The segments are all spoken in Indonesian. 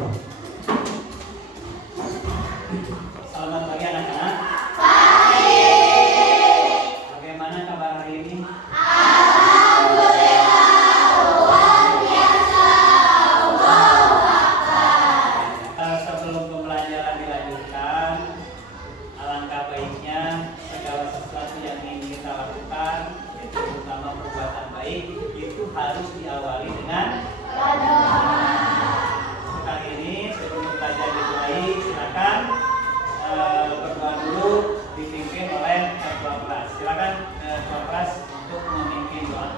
Selamat pagi anak-anak. Bagaimana kabar hari ini? Sebelum pembelajaran dilanjutkan, alangkah baiknya segala sesuatu yang ingin kita lakukan, yaitu terutama perbuatan baik, itu harus diawali dengan doa. Kali ini sebelum belajar dimulai, silakan berdoa dulu, dipimpin oleh ketua kelas. Silakan ketua kelas untuk memimpin doa.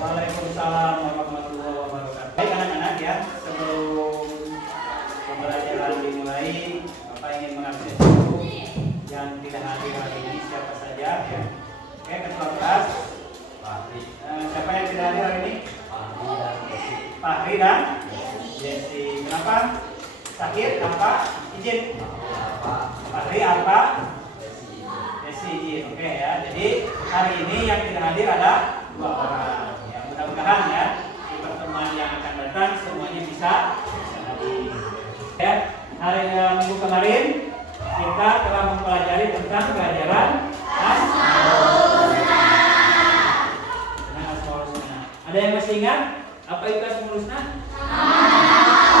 Waalaikumsalam warahmatullahi wabarakatuh. Baik anak-anak ya, sebelum pembelajaran dimulai, Bapak ingin mengabsen dulu yang tidak hadir hari ini siapa saja ya. Oke, ketua kelas. Siapa yang tidak hadir hari ini? Fahri dan Jesse. Kenapa? Sakit? Apa? Izin? Fahri apa? Jesse izin. Oke ya. Jadi hari ini yang tidak hadir ada 2 orang. Ya, mudah-mudahan ya di pertemuan yang akan datang semuanya bisa hadir. Ya, hari minggu kemarin kita telah mempelajari tentang pelajaran Asmaul Husna. Ada yang masih ingat apa itu Asmaul Husna?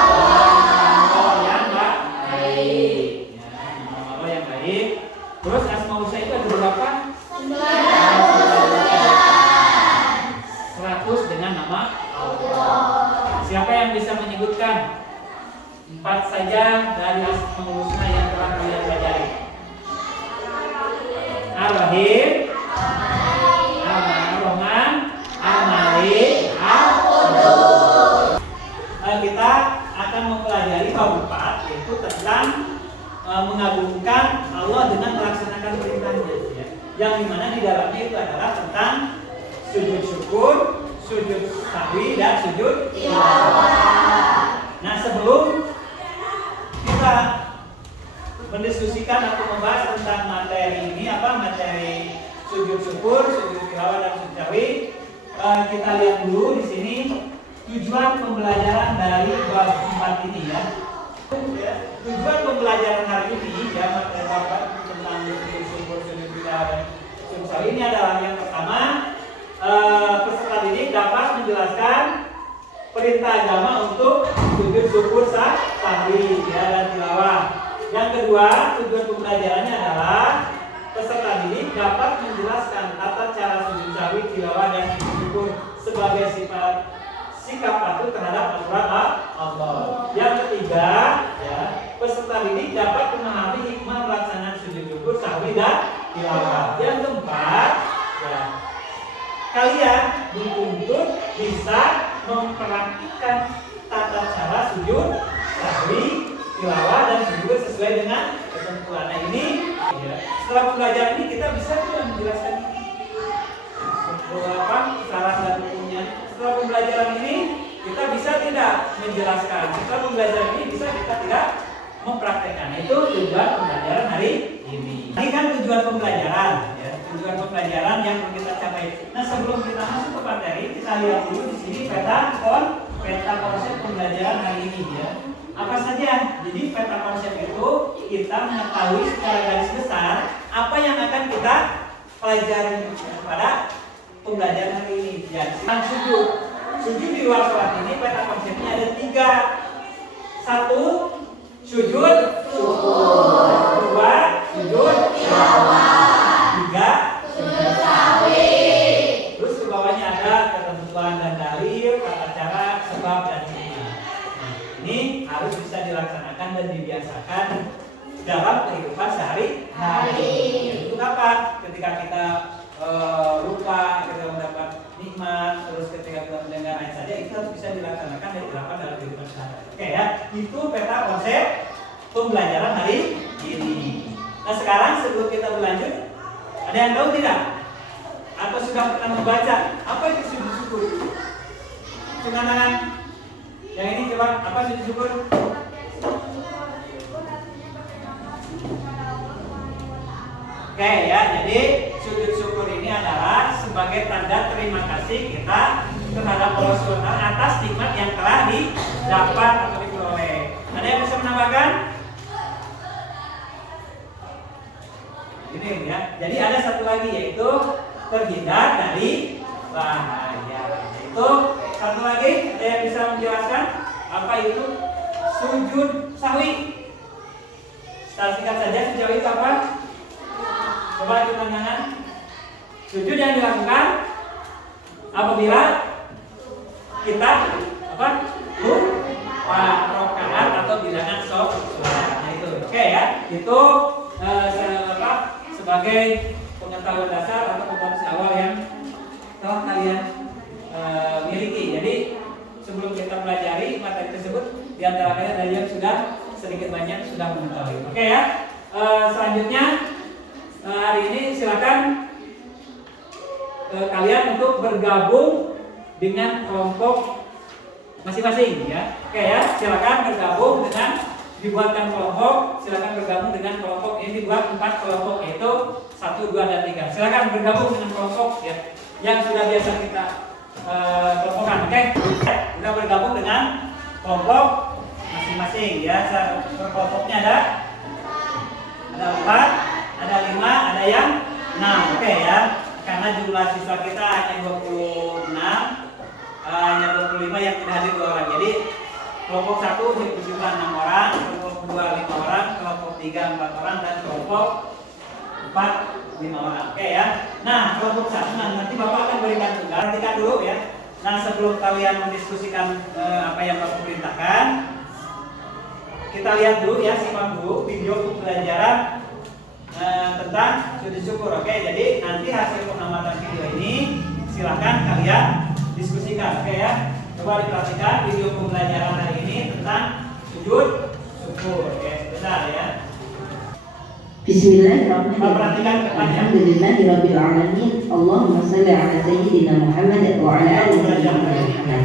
Allah yang baik. Ya, nama Allah yang baik. Terus Asmaul Husna itu ada berapa? 100 dengan nama Allah. Siapa yang bisa menyebutkan 4 saja dari Asmaul Husna yang telah kalian pelajari? Ar-Rahim, Ar-Rahman, Ar-Malik, Al-Qudus. Kita akan mempelajari bab 4, yaitu tentang mengagungkan Allah dengan melaksanakan perintahnya ya. Yang dimana di dalamnya itu adalah tentang sujud syukur, sujud sahwi, dan sujud tilawah. Nah, sebelum kita mendiskusikan atau membahas tentang materi ini, materi sujud syukur, sujud tilawah, dan sujud sahwi, kita lihat dulu di sini tujuan pembelajaran dari bab 4 ini ya. Tujuan pembelajaran hari ini ya, materi Bapak tentang sujud syukur, sujud tilawah, dan sujud sahwi ini adalah yang pertama, peserta didik dapat menjelaskan perintah agama untuk sujud syukur sahwi ya, dan tilawah. Yang kedua, tujuan pembelajarannya adalah peserta didik dapat menjelaskan tata cara sujud sahwi, tilawah, dan sujud syukur sebagai sikap patuh terhadap aturan Allah. Yang ketiga, ya, peserta didik dapat memahami hikmah pelaksanaan sujud syukur, sahwi, dan tilawah. Yang keempat, ya, kalian dituntut bisa mempraktikkan tata cara sujud sahwi, tilawah, dan sujud sesuai dengan ketentuan. Nah ini ya, setelah pembelajaran ini kita bisa tidak menjelaskan ini syarat dan hukumnya. Setelah pembelajaran ini kita bisa tidak menjelaskan. Setelah pembelajaran ini bisa kita tidak mempraktekkan. Itu tujuan pembelajaran hari ini. Ini kan tujuan pembelajaran ya, tujuan pembelajaran yang kita capai. Nah, sebelum kita masuk ke materi, kita lihat dulu di sini peta konsep pembelajaran hari ini ya. Apa saja? Jadi peta konsep itu kita mengetahui secara garis besar apa yang akan kita pelajari pada pembelajaran hari ini. Ya, tentang sujud. Sujud di luar sholat ini peta konsepnya ada 3. 1, sujud syukur. 2, sujud tilawah. 3, sujud sahwi. Terus di bawahnya ada ketentuan dan dalil, tata cara, sebab, dan hikmah. Nah, ini harus bisa dilaksanakan dan dibiasakan dalam kehidupan sehari-hari. Itu apa? Ketika kita lupa, kita mendapat nikmat, terus ketika kita mendengar ayat saja, itu harus bisa dilaksanakan dan diterapkan dalam kehidupan sehari-hari. Oke ya, itu peta konsep pembelajaran hari ini. Nah, sekarang sebelum kita berlanjut, ada yang tahu tidak? Atau sudah pernah membaca apa itu sujud syukur? Dengan tangan. Yang ini coba apa sujud syukur? Oke ya, jadi sujud syukur ini adalah sebagai tanda terima kasih kita terhadap Allah SWT atas nikmat yang telah didapat atau diperoleh. Ada yang bisa menambahkan? Ini ya. Jadi ada satu lagi yaitu terhindar dari bahaya. Itu satu lagi ada yang bisa menjelaskan apa itu sujud sahwi? Secara singkat saja sujud sahwi itu apa? Coba itu pandangan. Sujud yang dilakukan apabila kita apa? Lupa rakaat atau bilangan sholat. Nah itu, oke ya. Itu sebagai pengetahuan dasar atau pemahaman awal yang telah kalian miliki. Jadi sebelum kita pelajari materi tersebut, di antara kalian ada yang sudah sedikit banyak sudah mengetahui. Oke ya. Selanjutnya hari ini silakan kalian untuk bergabung dengan kelompok masing-masing ya. Oke ya, silakan bergabung dengan dibuatkan kelompok, silakan bergabung dengan kelompok ini dibuat 4 kelompok yaitu 1, 2, dan 3. Silakan bergabung dengan kelompok ya yang sudah biasa kita kelompokkan. Oke. Sudah bergabung dengan kelompok masing-masing ya. Per kelompoknya ada 4, ada 5, ada yang 6. Oke ya. Karena jumlah siswa kita hanya 26, hanya 25 yang tidak hadir 2 orang. Jadi kelompok 1 berjumlah 6 orang, kelompok 2 5 orang, kelompok 3 4 orang, dan kelompok 4 5 orang. Oke ya. Nah, kelompok 1 nanti Bapak akan berikan tugas. Perhatikan dulu ya. Nah, sebelum kalian mendiskusikan apa yang Bapak perintahkan, kita lihat dulu ya, simak dulu video pembelajaran tentang sujud syukur. Oke, jadi nanti hasil pengamatan video ini silahkan kalian diskusikan. Oke ya. Coba diperhatikan video pembelajaran hari ini tentang sujud syukur. Oke, benar ya. Bismillahirrahmanirrahim. Alhamdulillahirabbil alamin. Allahumma shalli ala sayyidina Muhammad wa ala ali sayyidina Muhammad.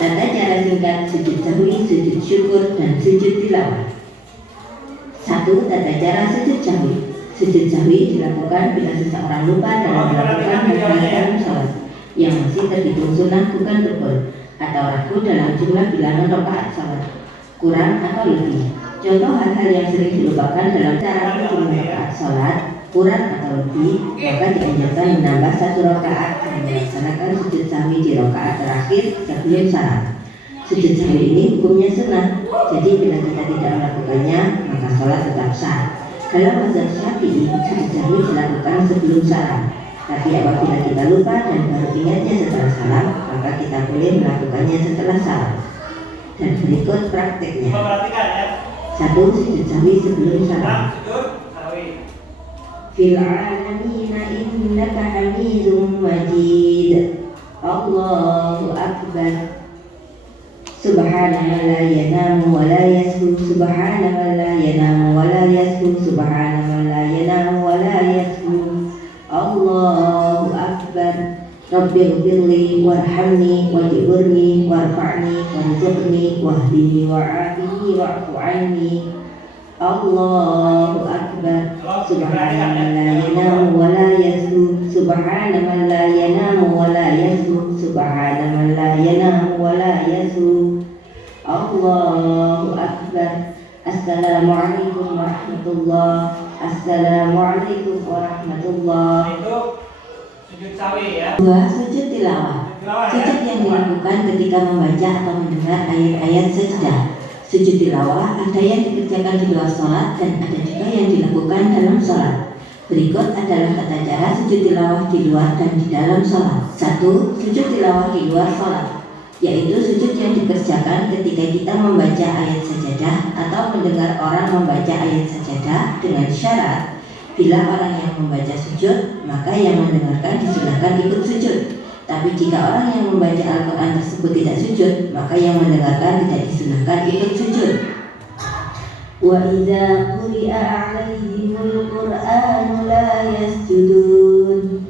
Tata cara singkat sujud sahwi, sujud syukur, dan sujud tilawah. 1. Tata cara sujud sahwi. Sujud sahwi dilakukan bila seseorang lupa dalam melakukan hal dalam sholat yang masih terhitung sunnah bukan rukun, atau ragu dalam jumlah bilangan rakaat sholat, kurang atau lebih. Contoh hal-hal yang sering dilupakan dalam cara jumlah rakaat sholat, kurang atau lebih, maka dianjurkan menambah 1 rakaat dan melaksanakan sujud sahwi di rakaat terakhir sebelum salam. Sujud sahwi ini hukumnya sunnah, jadi bila kita tidak melakukannya, maka sholat tetap sah. Dalam mazhab Syafi'i, sujud sahwi dilakukan sebelum salam. Tapi apabila kita lupa dan baru ingatnya setelah salam, maka kita boleh melakukannya setelah salam. Dan berikut prakteknya. 1. Sujud sahwi sebelum salam. Fil alamina innaka hamidum majid. Allahu akbar. Subhana man la yanamu wa la yashu. Subhana man la yanamu wa la yashu. Subhana man la yanamu wa la yashu. Allahu akbar. Rabbighfirli warhamni wajburni warfa'ni warzuqni wahdini wa'afini wa'fu anni. Allahu akbar. Subhana man la yanamu wa la yashu. Subhana man la yanamu wa la yashu. Subhana man la yanamu wa la yashu. Allahu akbar. Assalamualaikum warahmatullah. Assalamualaikum warahmatullah. Itu sujud sahwi ya. 2. Sujud tilawah. Sujud yang dilakukan ketika membaca atau mendengar ayat-ayat sajdah. Sujud tilawah ada yang dikerjakan di luar sholat dan ada juga yang dilakukan dalam sholat. Berikut adalah tata cara sujud tilawah di luar dan di dalam sholat. 1. Sujud tilawah di luar sholat, yaitu sujud yang dikerjakan ketika kita membaca ayat sajadah atau mendengar orang membaca ayat sajadah, dengan syarat bila orang yang membaca sujud, maka yang mendengarkan disunahkan ikut sujud. Tapi jika orang yang membaca Al-Quran tersebut tidak sujud, maka yang mendengarkan tidak disunahkan ikut sujud. Wa idza quri'a 'alaihimul Qur'anu la yasjudun.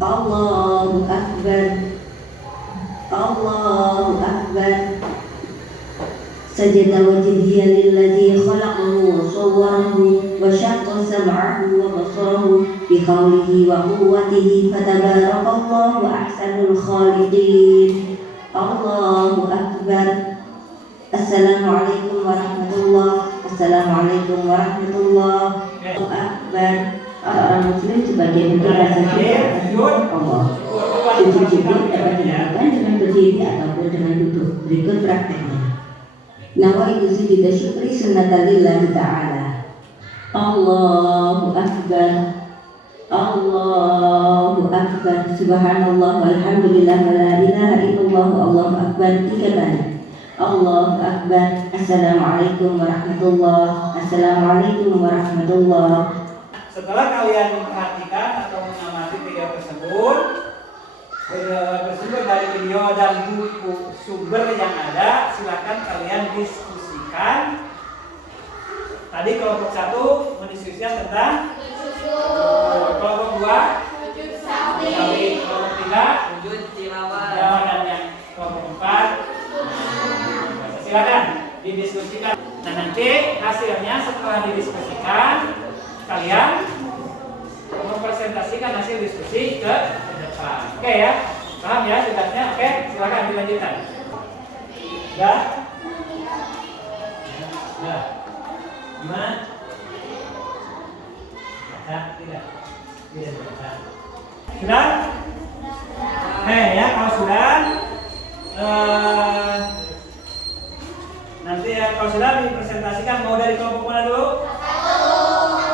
Allahu akbar. Allahu Akbar. Sajada wajhiya lilladzi khalaqahu wa sawwarahu wa syaqqa sam'ahu wa basarahu bi qawlihi wa quwwatihi fatabarakallahu ahsanul khaliqin. Allahu Akbar. Assalamualaikum warahmatullahi. Assalamualaikum warahmatullahi. Allahu Akbar. Orang muslim sebagai bentuk rasa syukur Allah. Sujud syukur dapat dilakukan dengan berdiri ataupun dengan duduk. Berikut prakteknya. Nawaitu sujuda syukri sunnatalillahi ta'ala. Allahu Akbar. Allahu Akbar. Subhanallah walhamdulillah wa la ilaha illallah. Allahu Akbar 3 kali. Allahu Akbar. Assalamualaikum warahmatullahi. Assalamualaikum warahmatullahi. Setelah kalian memperhatikan atau mengamati video tersebut dari video dan buku sumber yang ada, silakan kalian diskusikan. Tadi kelompok 1 mendiskusikan tentang kelompok 2 kelompok 3 dan yang kelompok 4 silakan didiskusikan. Nah, nanti hasilnya setelah didiskusikan kalian mempresentasikan hasil diskusi ke depan. Oke ya, paham ya tugasnya? Oke, silakan dilanjutkan. Sudah? Sudah? Gimana? Tidak? Tidak. Sudah? Ya, kalau sudah nanti ya, kalau sudah dipresentasikan mau dari kelompok mana dulu?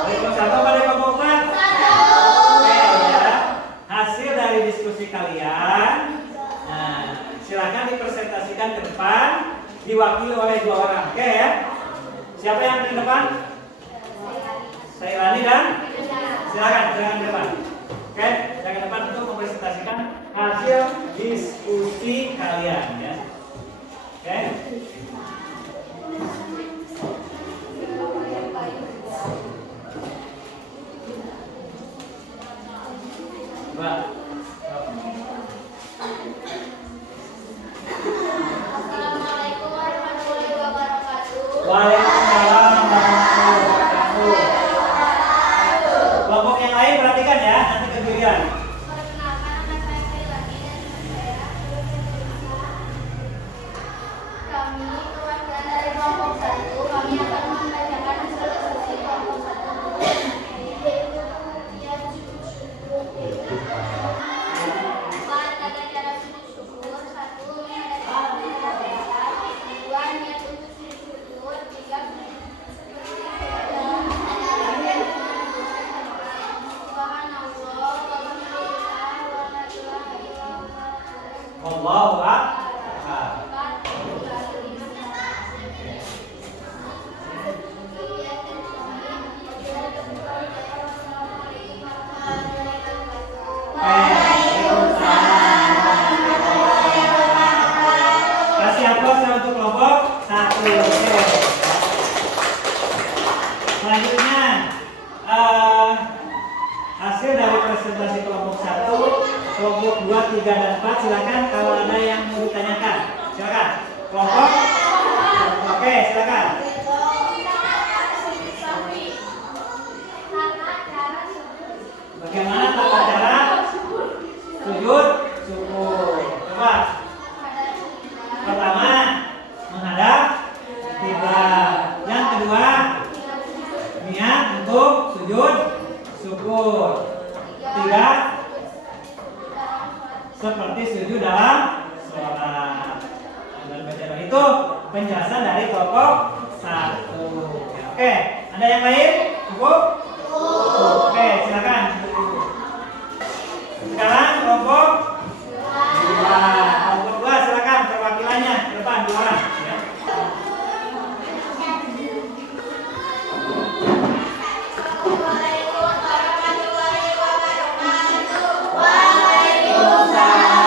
Dari kelompok 1 apa dari kelompok 4? Oke ya. Hasil dari diskusi kalian, nah, silakan dipresentasikan ke depan, diwakili oleh 2 orang. Oke ya. Siapa yang di depan? Sailani dan silakan ke depan. Oke, silakan ke depan untuk mempresentasikan hasil diskusi kalian ya. Oke. Assalamualaikum warahmatullahi wabarakatuh. Waalaikumsalam warahmatullahi wabarakatuh. Kelompok yang lain perhatikan ya, nanti kejadian. Perkenalkan, nama saya Sailani dan teman saya. Kami perwakilan dari kelompok 1. Kami akan membacakan hasil diskusi kelompok 1. Yaitu pengertian sujud syukur. Tata cara sujud syukur. 1. Menghadap kiblat. 2. Niat untuk sujud syukur. 3. Allahu Akbar. Kasih aplaus untuk kelompok 1. Selanjutnya hasil dari presentasi kelompok 1, kelompok 2, 3 dan 4 silakan kalau ada yang mau ditanyakan. Silakan. Kelompok. Oke, silakan. Bagaimana tata cara sujud syukur? Coba. Pertama, menghadap kiblat. Yang kedua, niat untuk sujud syukur. 3, seperti sujud dalam sholat. Dan baca itu penjelasan dari kelompok 1. Oke, ada yang lain? Cukup? Oke, silakan. Sekarang kelompok 2. Kelompok 2 silakan perwakilannya ke depan 2 orang. Ya. Assalamualaikum warahmatullahi wabarakatuh. Waalaikumsalam.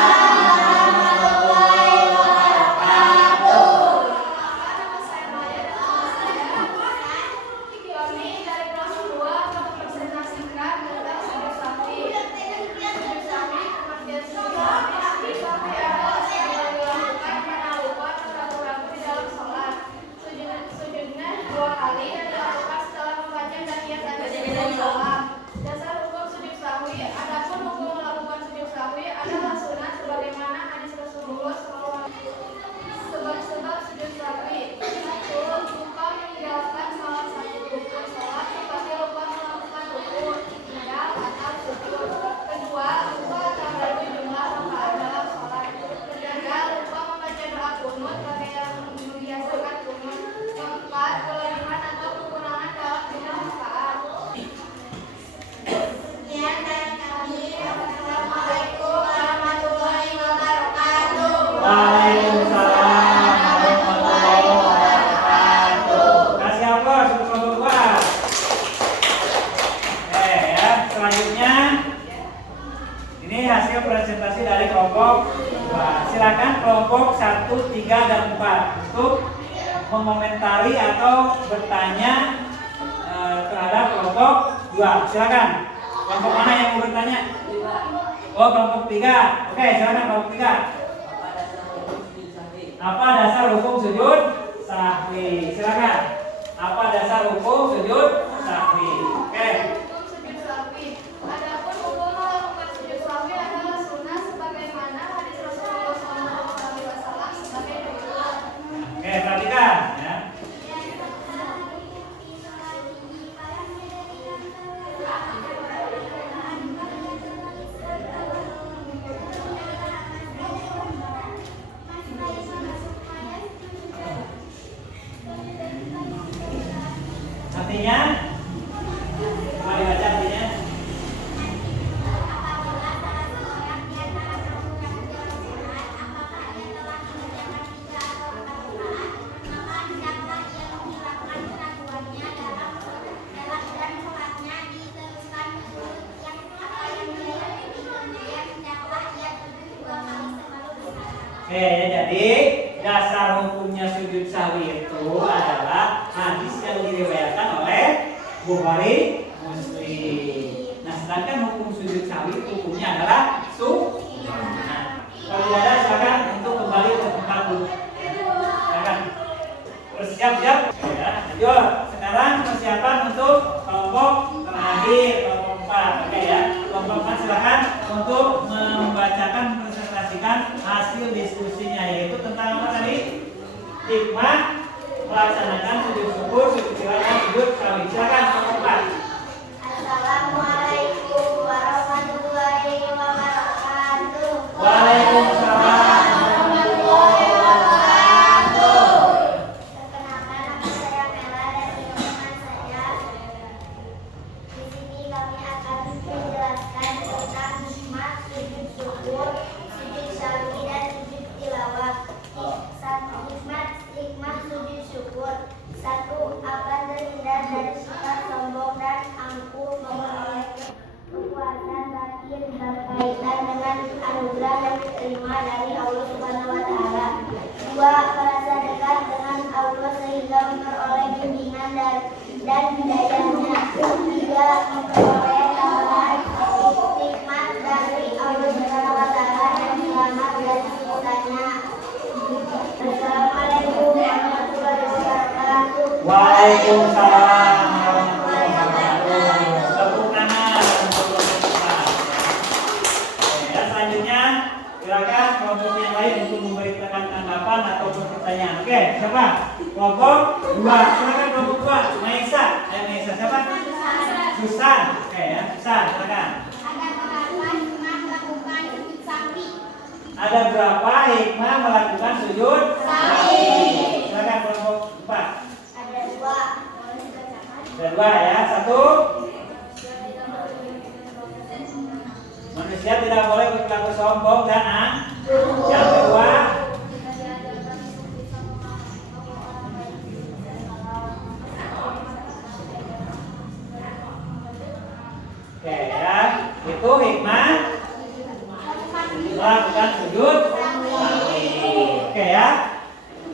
2. Silakan kelompok 1, 3, dan 4 untuk mengomentari atau bertanya terhadap kelompok 2. Silakan. Kelompok mana yang mau bertanya? Oh, kelompok 3. Oke, silakan kelompok 3. Apa dasar hukum sujud sahwi? Silakan. Apa dasar hukum sujud sahwi? Oke. Hukum sujud sahwi. Adapun hukum melakukan sujud sahwi adalah sunnah sebagaimana hadis Rasulullah SAW sebagai berikut. Oke, perhatikan ya. Artinya, coba dibaca artinya. Oke, jadi dasar hukumnya sujud sahwi itu adalah hadis yang diriwayatkan oleh Bukhari, Muslim. Nah, sedangkan hukum sujud sahwi hukumnya adalah sunnah. Kalau tidak ada, silakan untuk kembali ke tempat dulu. Silakan. Bersiap-siap. Ya, ayo, sekarang persiapan untuk kelompok terakhir, kelompok 4. Oke ya, kelompok 4 silakan untuk membacakan presentasikan hasil diskusinya, yaitu tentang apa tadi? Hikmah melaksanakan sujud syukur, sujud tilawah, dan sujud sahwi. Silakan kelompok 4. Assalamualaikum warahmatullahi wabarakatuh. Waalaikumsalam warahmatullahi wabarakatuh. Perkenalkan, nama saya Mela dan ini teman saya. Di sini kami akan menjelaskan tentang hikmah sujud syukur, sujud sahwi, dan sujud tilawah. Hikmah sujud syukur. 1. Akan terhindar dari sifat sombong dan angkuh, memperoleh kekuatan batin berkaitan dengan anugerah dan terima dari Allah Subhanahu wa Ta'ala. 2. Merasa dekat dengan Allah sehingga memperoleh bimbingan dan hidayahnya. 3. Memperoleh tambahan nikmat dari Allah Subhanahu wa Ta'ala dan selamat dari siksanya. Assalamualaikum warahmatullahi wabarakatuh. Waalaikumsalam warahmatullahi wabarakatuh. Tepuk tangan untuk kelompok 4. Ya, selanjutnya silakan kelompok yang lain untuk memberikan tanggapan atau pertanyaan. Oke, siapa? Kelompok 2. Silakan kelompok 2. Maisa. Maisa siapa? Susan. Oke ya, Susan. Silakan. Ada berapa hikmah melakukan sujud sahwi? Silakan kelompok 4. Ada 2. Ada 2 ya. 1. Manusia tidak boleh berlaku sombong dan angkuh. Yang kedua, oke ya, itu hikmah melakukan sujud sahwi. Oke ya.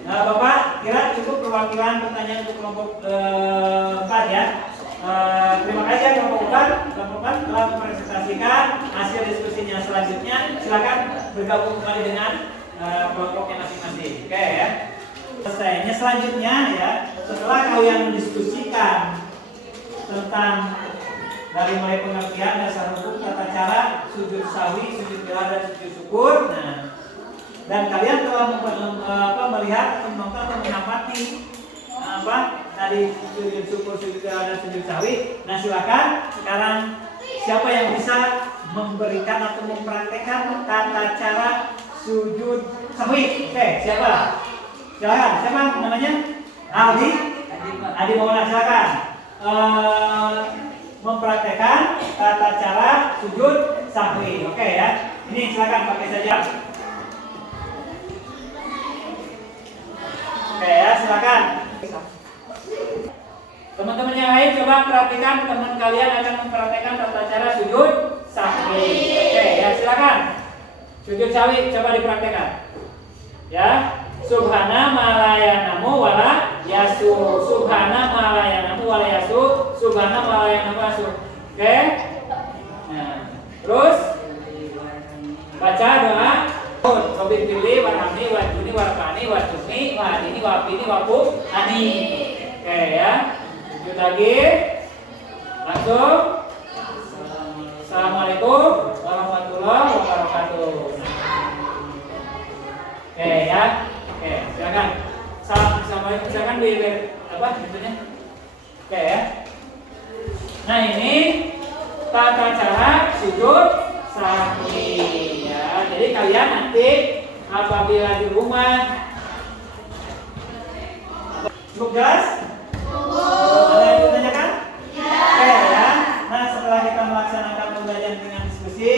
Nah, Bapak kira cukup perwakilan pertanyaan untuk kelompok 4 ya. Terima kasih ya kelompok 4. Kelompok 4 telah mempresentasikan hasil diskusinya. Selanjutnya silakan bergabung kembali dengan kelompoknya masing-masing. Oke ya. Selesainya selanjutnya ya, setelah kalian mendiskusikan tentang dari mulai pengertian dasar hukum, tata cara sujud sahwi, sujud tilawah, dan sujud syukur. Nah, dan kalian telah melihat atau menonton atau mengamati tadi sujud syukur, sujud tilawah, dan sujud sahwi. Nah, silakan sekarang siapa yang bisa memberikan atau mempraktekkan tata cara sujud sahwi? Oke, siapa? Silakan. Siapa namanya? Aldi. Adi Maulana, silakan. Mempraktekkan tata cara sujud sahwi. Oke ya. Ini silakan pakai saja. Oke ya, silakan. Teman-teman yang lain coba perhatikan, teman kalian akan mempraktekkan tata cara sujud sahwi. Oke ya, silakan. Sujud sahwi coba dipraktekkan. Ya, subhana malayanamu wala yasu, subhana malayanamu wala yasu, subhana malayanamu yasu. Oke? Nah, terus baca doa. Robin pilih warhamni wajuni warfani wajuni wahadini wapini wapu ani. Oke ya. Lanjut lagi. Langsung. Assalamualaikum warahmatullahi wabarakatuh. Oke ya. Oke, silakan. Assalamualaikum, silakan apa bentuknya? Oke ya. Nah, ini tata cara sujud sahwi ya. Jadi kalian nanti apabila di rumah cukup jelas? Ada yang ditanyakan? Oke ya. Nah, setelah kita melaksanakan pembelajaran dengan diskusi,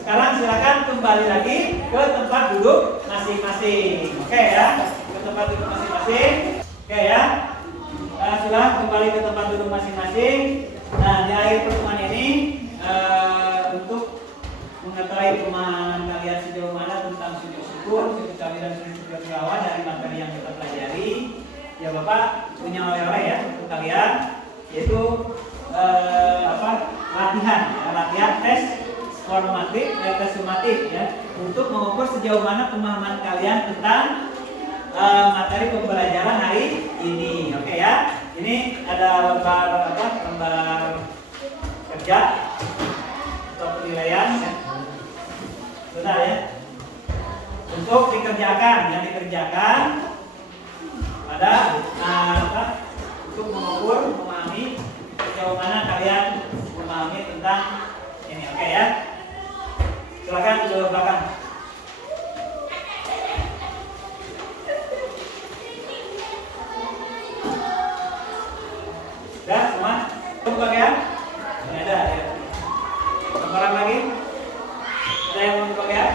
sekarang silakan kembali lagi ke tempat duduk masing-masing. Oke ya. Ke tempat duduk masing-masing. Oke ya. Silakan kembali ke tempat duduk masing-masing. Nah, di akhir pertemuan ini untuk mengetahui pemahaman kalian sejauh mana tentang sujud syukur, sujud sahwi dan sujud tilawah dari materi yang kita pelajari, ya Bapak punya oleh-oleh ya untuk kalian, yaitu latihan tes formatif dan tes sumatif ya, untuk mengukur sejauh mana pemahaman kalian tentang materi pembelajaran hari ini. Oke ya. Ini ada lembar kerja atau penilaian ya. Benar ya. Untuk yang dikerjakan ada untuk mengukur, memahami sejauh mana kalian memahami tentang ini. Oke ya. Silakan ke belakang. Sudah semua? Cukup ya? Ini ada ya. Orang lagi? Ada yang mau dipakai ya?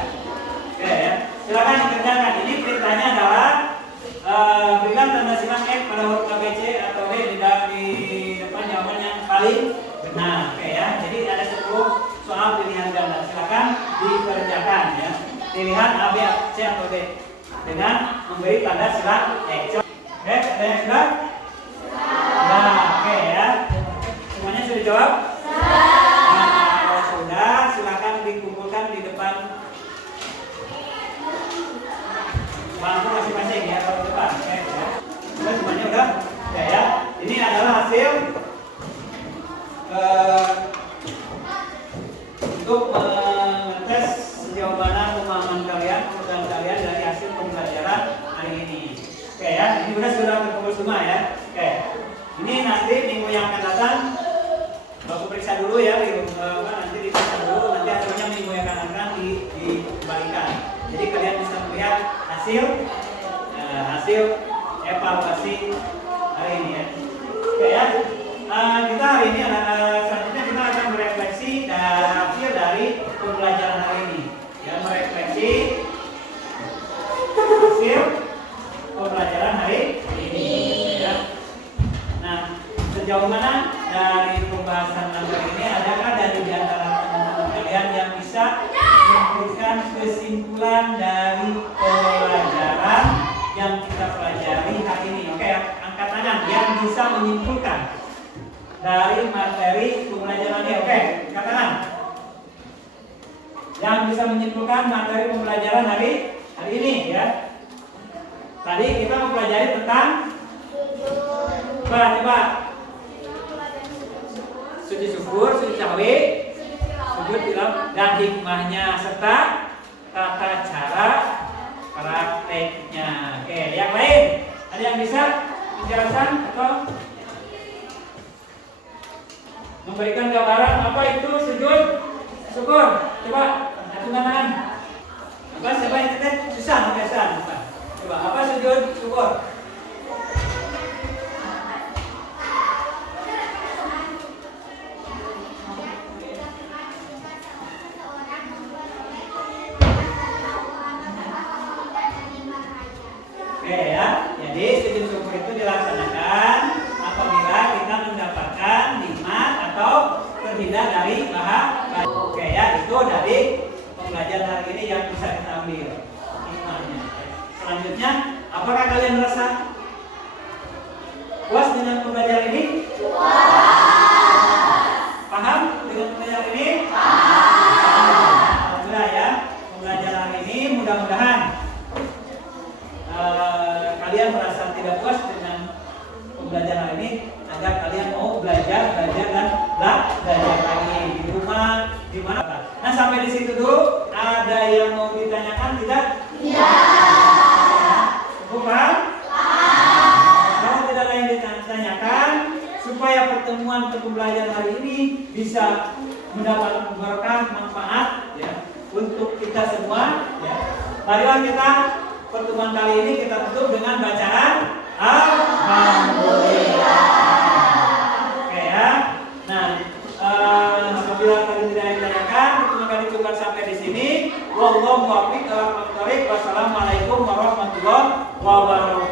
Oke ya. Silakan dikerjakan. Ini perintahnya adalah berikan tanda silang F pada huruf ABC atau D di depan jawaban yang paling benar. Oke ya. Jadi ada 10 soal pilihan ganda. Silakan dikerjakan ya. Pilihan A, B, C atau D dengan memberi tanda silang X. Oke, ada yang sudah? Nah, oke ya. Semuanya sudah jawab? Nah, kalau sudah, silakan dikumpulkan di depan bangku masing-masing ya, kalau depan. Oke ya. Semuanya udah? Ya ya. Ini adalah hasil untuk mengetes sejauh mana pemahaman kalian, program kalian dari hasil pembelajaran hari ini. Oke ya. Ini sudah terkumpul semua ya. Oke. Ini nanti minggu yang akan datang aku periksa dulu ya, nanti diperiksa dulu, nanti hasilnya minggu yang akan datang dikembalikan. Jadi kalian bisa melihat hasil evaluasi hari ini ya. Oke ya. Kita hari ini selanjutnya kita akan merefleksi hasil dari pembelajaran hari ini. Ya, merefleksi hasil pembelajaran hari ini. Ya. Nah, sejauh mana dari pembahasan materi ini, adakah dari antara teman-teman kalian yang bisa memberikan kesimpulan dari pelajaran yang kita pelajari hari ini? Oke, angkat tangan yang bisa menyimpulkan dari materi pembelajaran ini. Oke, angkat tangan. Yang bisa menyimpulkan materi pembelajaran hari ini ya. Tadi kita mempelajari tentang coba sujud syukur, sujud sahwi, sujud tilawah dan hikmahnya serta tata cara prakteknya. Oke, yang lain ada yang bisa menjelaskan atau memberikan gambaran apa itu sujud syukur? Coba acungkan tangan. Apa siapa yang teh susah biasa? Coba apa sujud syukur? Oke ya, jadi sujud syukur itu dilaksanakan apabila kita mendapatkan nikmat atau terhindar dari bahaya. Oke ya, itu dari pembelajaran pembelajaran hari ini yang bisa kita ambil hikmahnya. Selanjutnya, apakah kalian merasa puas dengan pembelajaran ini? Paham dengan pembelajaran ini? Alhamdulillah ya, pembelajaran hari ini mudah-mudahan kalian merasa tidak puas dengan pembelajaran ini, agar kalian mau belajar dan belajar lagi di rumah, di mana. Nah, sampai di situ dulu. Ada yang mau ditanyakan tidak? Tidak. Paham? Kalau tidak ada yang ditanyakan, supaya pertemuan pembelajaran hari ini bisa mendapat berkah manfaat ya untuk kita semua. Ya. Marilah kita pertemuan kali ini kita tutup dengan bacaan Alhamdulillah. Oke ya. Nah, apabila kalian tidak ditanyakan, pertemuan kali cukup sampai di sini. Wallahu muwaffiq. Wassalamualaikum warahmatullahi wabarakatuh.